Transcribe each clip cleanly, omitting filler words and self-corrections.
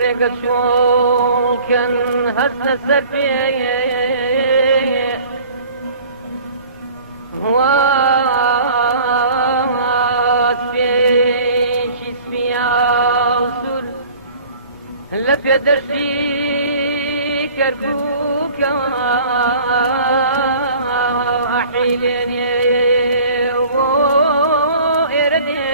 ڕێگە چۆڵکەن هەستە سەر پێ سپێکی سپیا سوور لە پێدەشتی کەرکووکە ئەحیلێنێ بۆ ئێرە دێ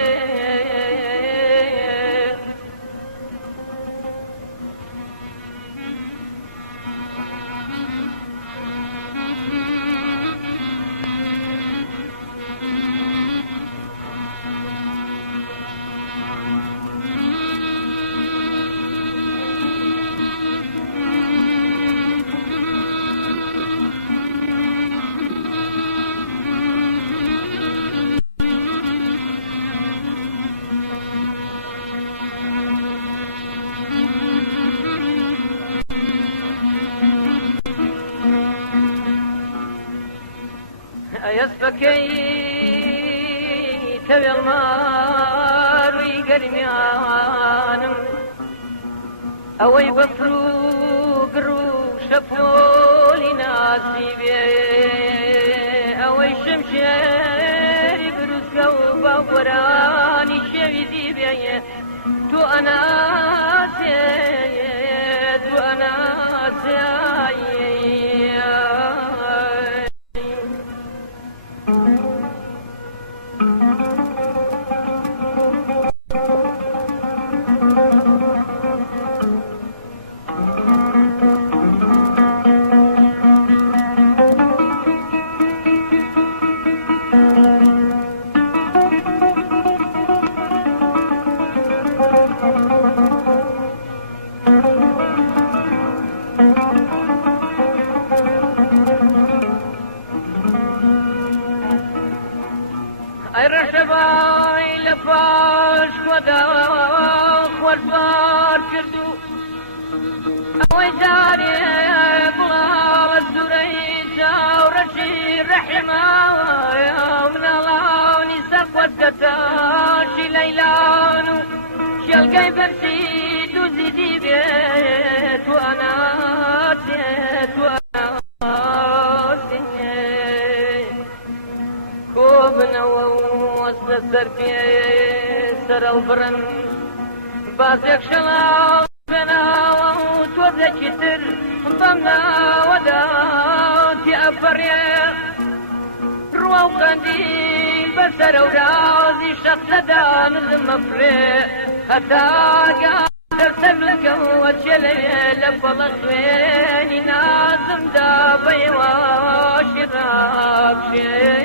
ئەسپەکەی تەوێڵماڕی گەرمیانم ئەوەی بەفر و گڕ و شەپۆلی ناسی بێ ئەوەی شەمشێری بروسکە و باوەرانی شێوی دی بێ تو ئەناسێ تو ئەناسایی ئەی ڕەشەبای لە پاش خۆدا خۆربار کرد و ئەوەی جارێ بڵاوە زورەی چاوڕەشی ڕەحیماوە مناڵانی سەر خۆرگەتاشی لەیلان و شێلگەی بەرسی دوزیدی بێت و ئەناتێ تو بنەوە و وەستە سەر پێ سەرەڵ بڕن بازێک شەڵاو بێناوە و تۆزێکی تر بەم ناوەدا تی ئەپەڕێ ڕوا و قەندیل بەسەرە و رازی شەقسەدا نزمە فرێ هەتاگا دەرسەر لەکەوە چێلەوێ لە بەڵە خوێنی نازمدا بەیواشی ڕابشێ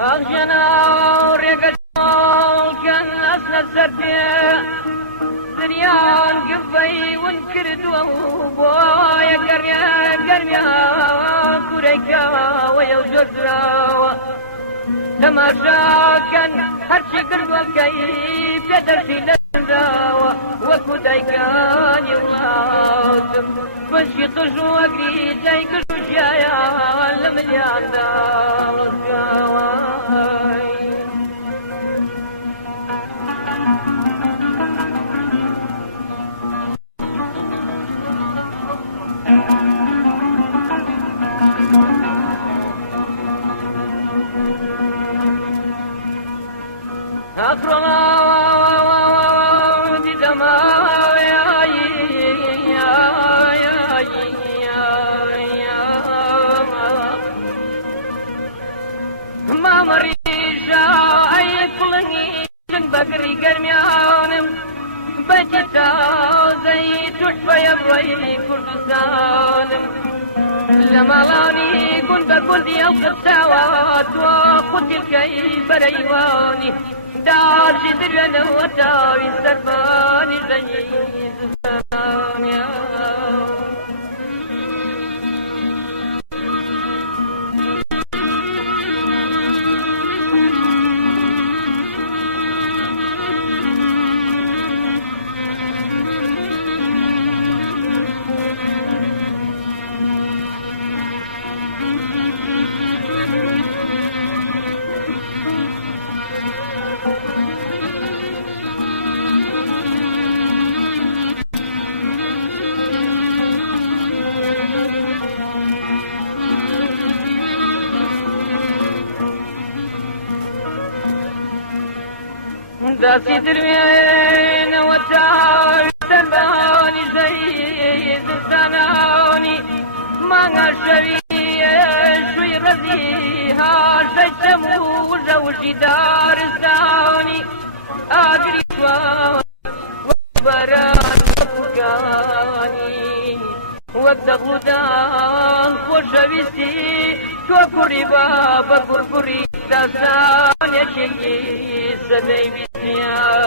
ئەڵژێنا ڕێگە چۆڵکەن ئەسنە سەر پێ زریان گڤەی ون کردووە و بۆیە گەرمیان کوورەیکەوەیە و جۆرراوە تەماشاکەن هەرچی کردوەکەی پێ دەرسی لەراوە وەکو دایکانی وڵاتم بەشی قژ و ئەگری دایکش و ژیایان لە ملیاندا ڕزگاوە بەگری گەرمیانم بەجێ تازەی توشبەیە بڕێی کوردستانم لە ماڵانی گون بە گوندی ئەو قساوە تۆ قوتیلکەی بەرەیوانی داژی درێنەوە تاوی سەرمانی زەنی زستانیا داسی دروێنەوە تاوتەبانی زەی زستانانی مانگە شەوی شووی ڕەزی هاشەی تەمووزە وشی دارستانی ئاگری بەران بەکانی وەک دەغودان خۆشەویستی تۆ کوڕی بە کوڕکوڕی داستانێکی سەدەی بیستیان